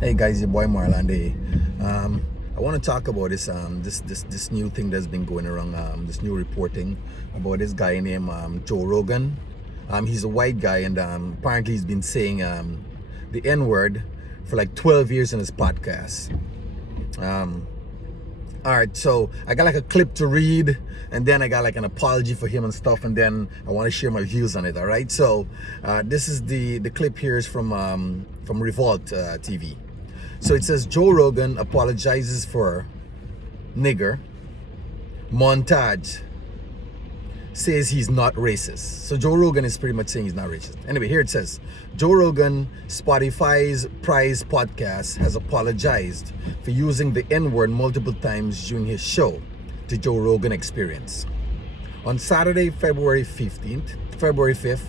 Hey guys, your boy Marlon. Hey, I want to talk about this new thing that's been going around. This new reporting about this guy named Joe Rogan. He's a white guy, and apparently he's been saying the N word for like 12 years in his podcast. All right, so I got like a clip to read, and then I got like an apology for him and stuff, and then I want to share my views on it. All right, so this is the clip here is from Revolt TV. So it says Joe Rogan apologizes for nigger. Montage says he's not racist. So Joe Rogan is pretty much saying he's not racist. Anyway, here it says Joe Rogan, Spotify's prize podcast, has apologized for using the N-word multiple times during his show, The Joe Rogan Experience. On Saturday, February 5th,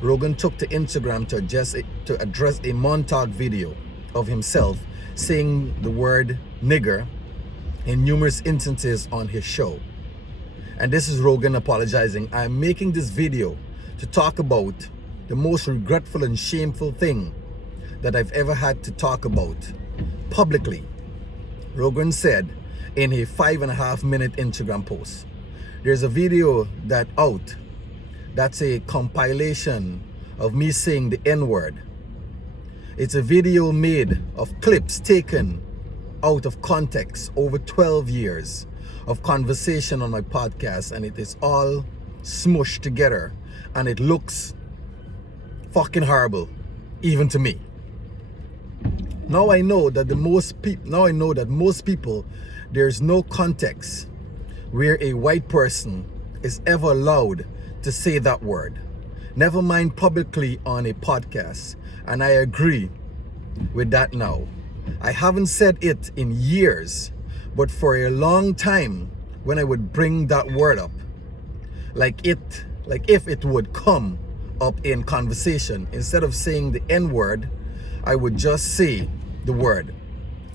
Rogan took to Instagram to address a montage video of himself saying the word nigger in numerous instances on his show. And this is Rogan apologizing. I'm making this video to talk about the most regretful and shameful thing that I've ever had to talk about publicly, Rogan said in a 5.5-minute Instagram post. There's a video that's a compilation of me saying the N-word. It's a video made of clips taken out of context over 12 years of conversation on my podcast, and it is all smushed together, and it looks fucking horrible, even to me. Now I know that most people, there's no context where a white person is ever allowed to say that word, never mind publicly on a podcast. And I agree with that now. I haven't said it in years, but for a long time, when I would bring that word up, like if it would come up in conversation, instead of saying the N-word, I would just say the word,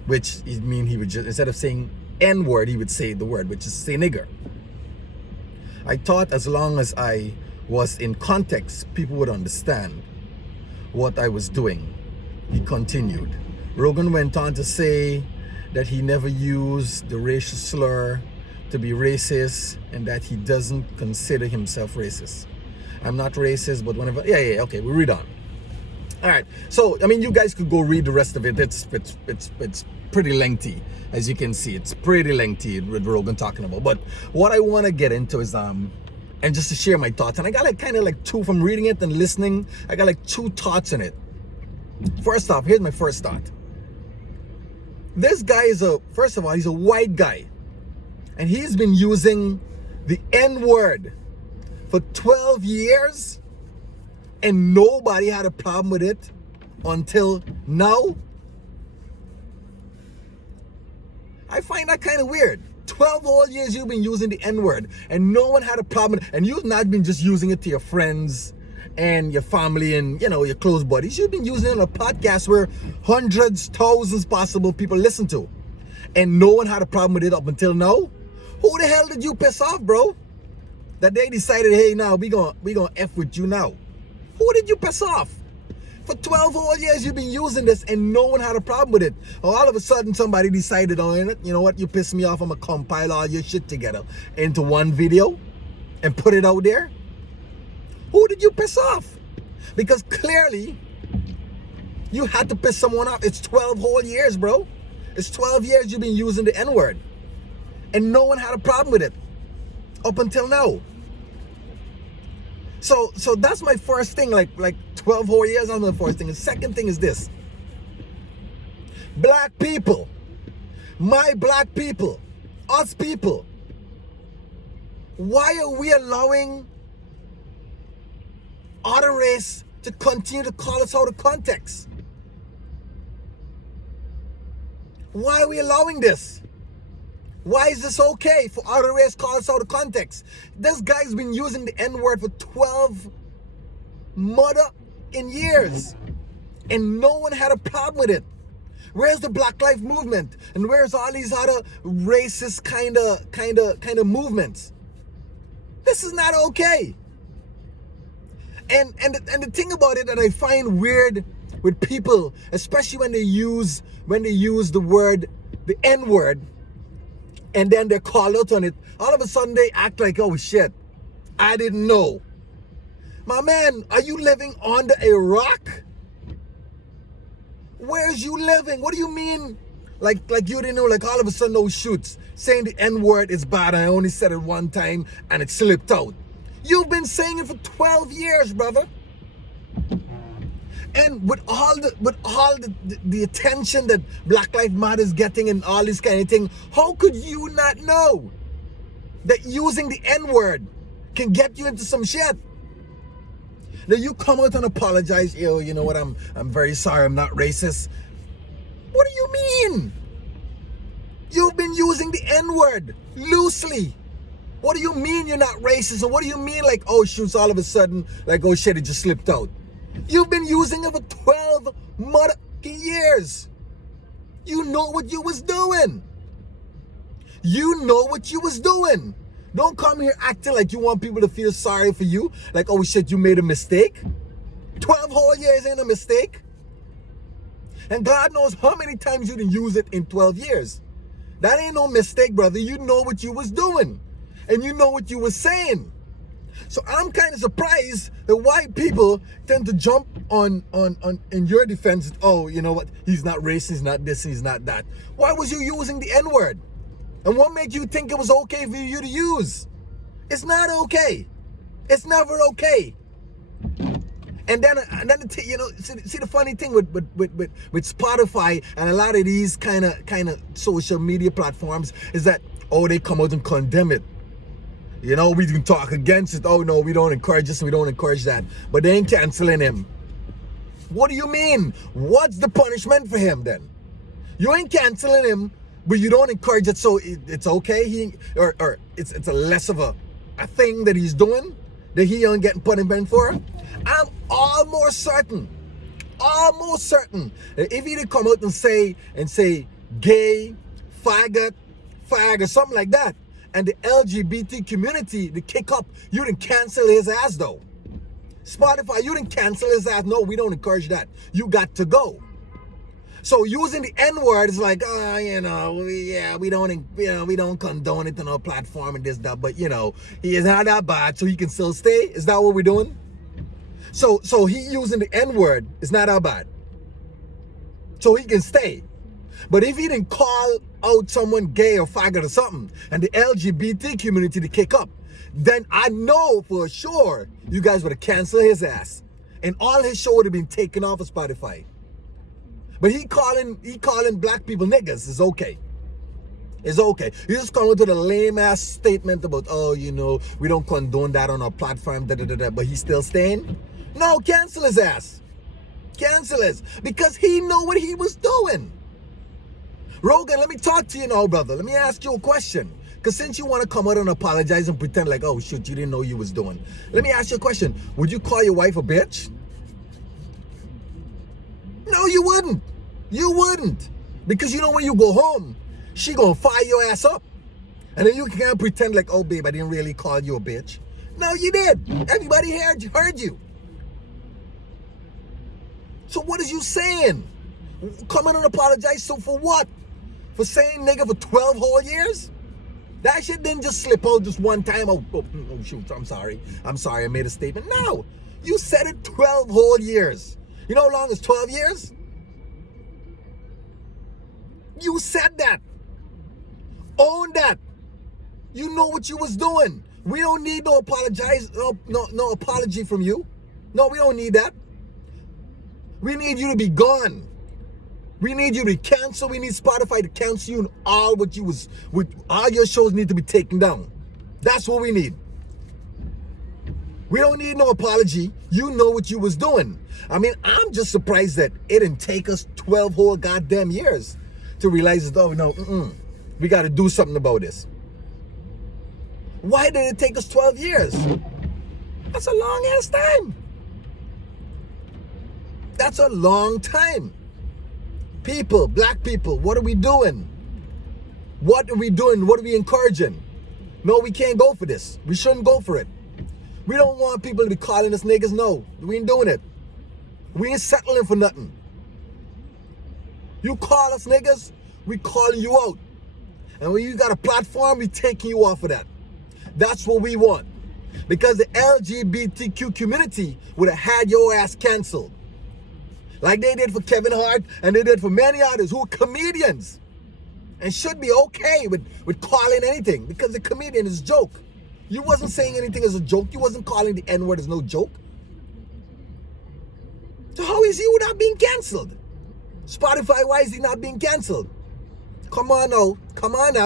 which it mean he would just, instead of saying N-word, he would say the word, which is say nigger. I thought as long as I was in context, people would understand what I was doing. He continued. Rogan went on to say that he never used the racial slur to be racist and that he doesn't consider himself racist. I'm not racist, but whenever, okay, we read on. All right, so I mean, you guys could go read the rest of it. It's pretty lengthy, as you can see. It's pretty lengthy with Rogan talking about. But what I want to get into is and just to share my thoughts, and I got like kind of like two from reading it and listening. I got like two thoughts in it. First off, here's my first thought. This guy is first of all, he's a white guy, and he's been using the N-word for 12 years, and nobody had a problem with it until now. I find that kind of weird. 12 whole years you've been using the N-word and no one had a problem, and you've not been just using it to your friends and your family and, you know, your close buddies. You've been using it on a podcast where hundreds, thousands possible people listen to, and no one had a problem with it up until now. Who the hell did you piss off, bro? That they decided, hey, now we gonna F with you now. Who did you piss off? For 12 whole years you've been using this and no one had a problem with it. All of a sudden somebody decided, oh, you know what, you pissed me off, I'm gonna compile all your shit together into one video and put it out there. Who did you piss off? Because clearly you had to piss someone off. It's 12 whole years, bro. It's 12 years you've been using the N-word and no one had a problem with it up until now. So that's my first thing, like 12 whole years on the first thing. The second thing is this. Black people, my black people, us people, why are we allowing other race to continue to call us out of context? Why are we allowing this? Why is this okay for other race to call us out of context? This guy's been using the N-word for 12 years, and no one had a problem with it. Where's the Black Lives Movement? And where's all these other racist kind of movements? This is not okay. And the thing about it that I find weird with people, especially when they use the N word, and then they're called out on it. All of a sudden they act like, oh shit, I didn't know. My man, are you living under a rock? Where's you living? What do you mean? Like you didn't know, like all of a sudden those shoots saying the N word is bad. I only said it one time and it slipped out. You've been saying it for 12 years, brother. And with all the attention that Black Lives Matter is getting and all this kind of thing, how could you not know that using the N word can get you into some shit? Now you come out and apologize, yo, you know what, I'm very sorry, I'm not racist. What do you mean? You've been using the N-word loosely. What do you mean you're not racist? And what do you mean like, oh shoots, all of a sudden, like, oh shit, it just slipped out? You've been using it for 12 years. You know what you was doing. You know what you was doing. Don't come here acting like you want people to feel sorry for you. Like, oh shit, you made a mistake. 12 whole years ain't a mistake. And God knows how many times you didn't use it in 12 years. That ain't no mistake, brother. You know what you was doing. And you know what you was saying. So I'm kind of surprised that white people tend to jump on in your defense. Oh, you know what? He's not racist, he's not this, he's not that. Why was you using the N-word? And what made you think it was okay for you to use? It's not okay. It's never okay. And then you know, see the funny thing with Spotify and a lot of these kind of social media platforms is that, oh, they come out and condemn it. You know, we can talk against it. Oh no, we don't encourage this and we don't encourage that. But they ain't canceling him. What do you mean? What's the punishment for him then? You ain't canceling him, but you don't encourage it, so it's okay. Or it's a less of a thing that he's doing that he ain't getting punishment for. I'm almost certain that if he did come out and say gay, faggot, something like that, and the LGBT community to kick up, you didn't cancel his ass though. Spotify, you didn't cancel his ass. No, we don't encourage that. You got to go. So using the N-word is like, you know, we don't condone it on our platform and this, that, but you know, he is not that bad, so he can still stay. Is that what we're doing? So he using the N-word is not that bad. So he can stay. But if he didn't call out someone gay or faggot or something, and the LGBT community to kick up, then I know for sure you guys would have canceled his ass. And all his show would have been taken off of Spotify. But he calling black people niggas is okay. It's okay. You just come with a lame ass statement about, oh, you know, we don't condone that on our platform, but he's still staying? No, cancel his ass. Cancel his. Because he know what he was doing. Rogan, let me talk to you now, brother. Let me ask you a question. Because since you want to come out and apologize and pretend like, oh, shit, you didn't know you was doing. Let me ask you a question. Would you call your wife a bitch? No, you wouldn't. You wouldn't. Because you know when you go home, she gonna fire your ass up. And then you can't pretend like, oh, babe, I didn't really call you a bitch. No, you did. Everybody heard you. So what is you saying? Come in and apologize. So for what? For saying nigga for 12 whole years? That shit didn't just slip out just one time. Oh shoot, I'm sorry, I made a statement. No, you said it 12 whole years. You know how long is 12 years? You said that. Own that. You know what you was doing. We don't need no apology from you. No, we don't need that. We need you to be gone. We need you to cancel. We need Spotify to cancel you, and all all your shows need to be taken down. That's what we need. We don't need no apology. You know what you was doing. I mean, I'm just surprised that it didn't take us 12 whole goddamn years to realize that, oh no, we got to do something about this. Why did it take us 12 years? That's a long ass time. That's a long time. People, black people, what are we doing? What are we doing? What are we encouraging? No, we can't go for this. We shouldn't go for it. We don't want people to be calling us niggas. No, we ain't doing it. We ain't settling for nothing. You call us niggas, we calling you out. And when you got a platform, we taking you off of that. That's what we want. Because the LGBTQ community would have had your ass canceled. Like they did for Kevin Hart and they did for many others who are comedians. And should be okay with calling anything. Because the comedian is a joke. You wasn't saying anything as a joke. You wasn't calling the N-word as no joke. So how is he not being canceled? Spotify, why is he not being canceled? Come on now. Come on now.